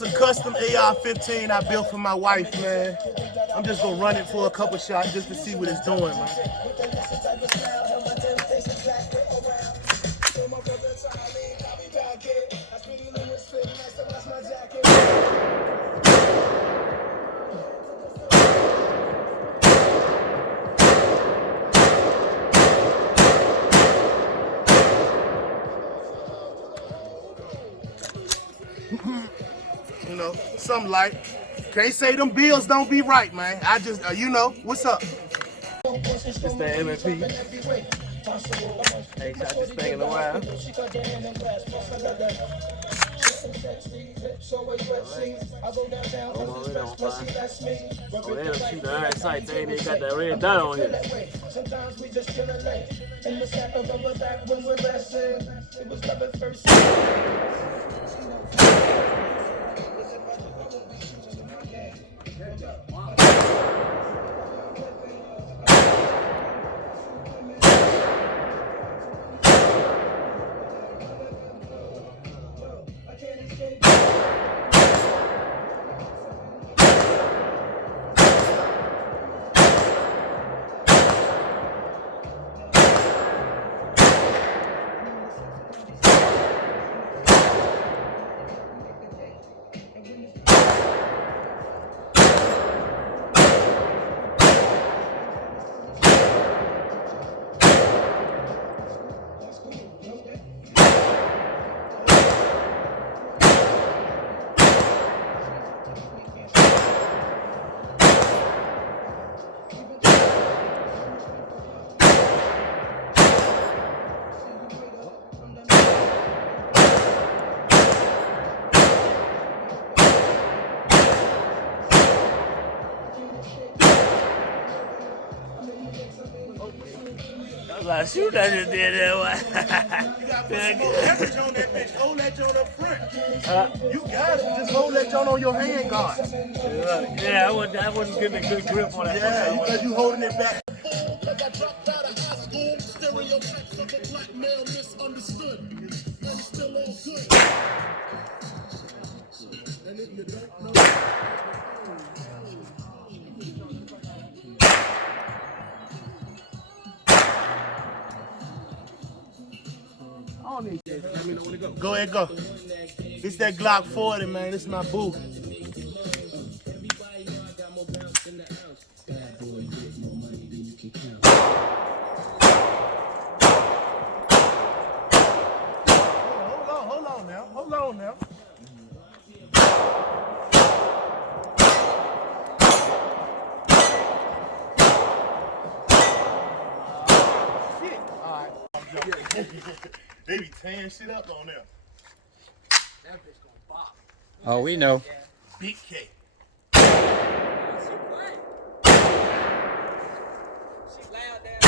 This is a custom AR-15 I built for my wife, man. I'm just gonna run it for a couple shots just to see what it's doing, man. You know, something like. Can't say them bills don't be right, man. I just, you know, what's up? It's that MMP. Ain't shot this thing in a while. I'm already on fire. Oh, they done shoot the iron sight. They ain't even got that red dot on here. Sometimes we just chillin' late. In the sack of rubber back when we're resting. It was love at first I shoot that just did that one. You got to put some more leverage on that bitch. Hold that joint up front. You got it. Just hold that joint on your hand guard. Yeah, I wasn't getting a good grip on that. Yeah, because you holding it back. Like I dropped out of high school, stereotypes of a black male misunderstood, and still all good. And if you don't know. Go ahead, go. This that Glock 40, man. This is my boo. Hold on now. They be tearing shit up on there. That bitch gonna pop. Oh, we know. Big K. She quiet. She loud down.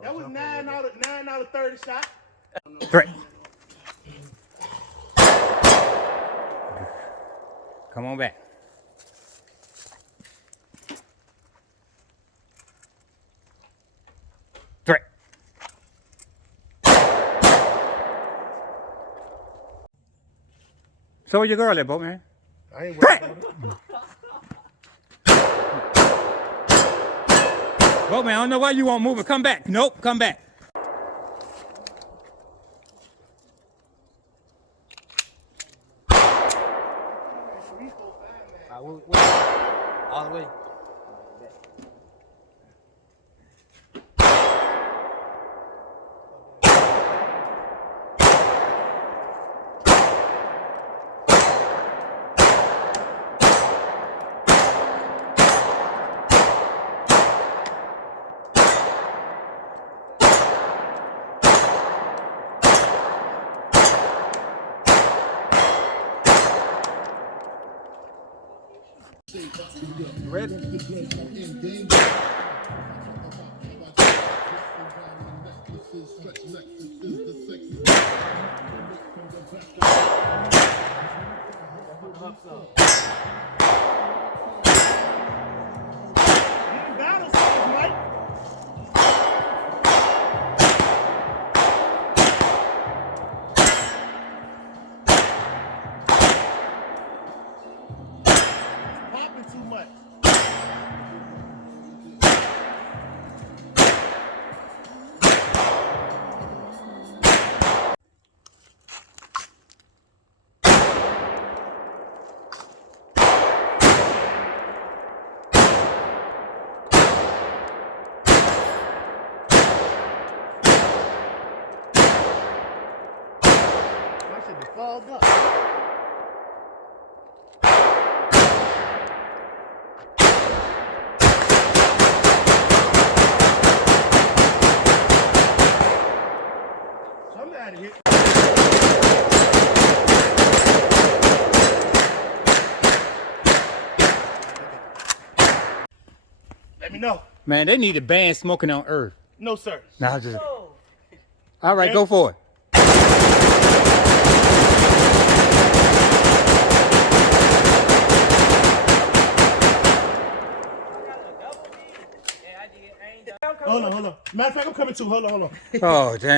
That was 9 out of 30 shots. 3. Come on back. Three. So where your girl at, Boatman? I ain't worried about it. Boatman, I don't know why you won't move it. Come back. Nope, come back. All the way. Battle songs, Mike. Popping too much. My shit is fogged up. Somebody hit. Let me know. Man, they need to ban smoking on Earth. No, sir. Nah, just. All right, go for it. Hold on. Matter of fact, I'm coming too. Hold on. Oh, damn.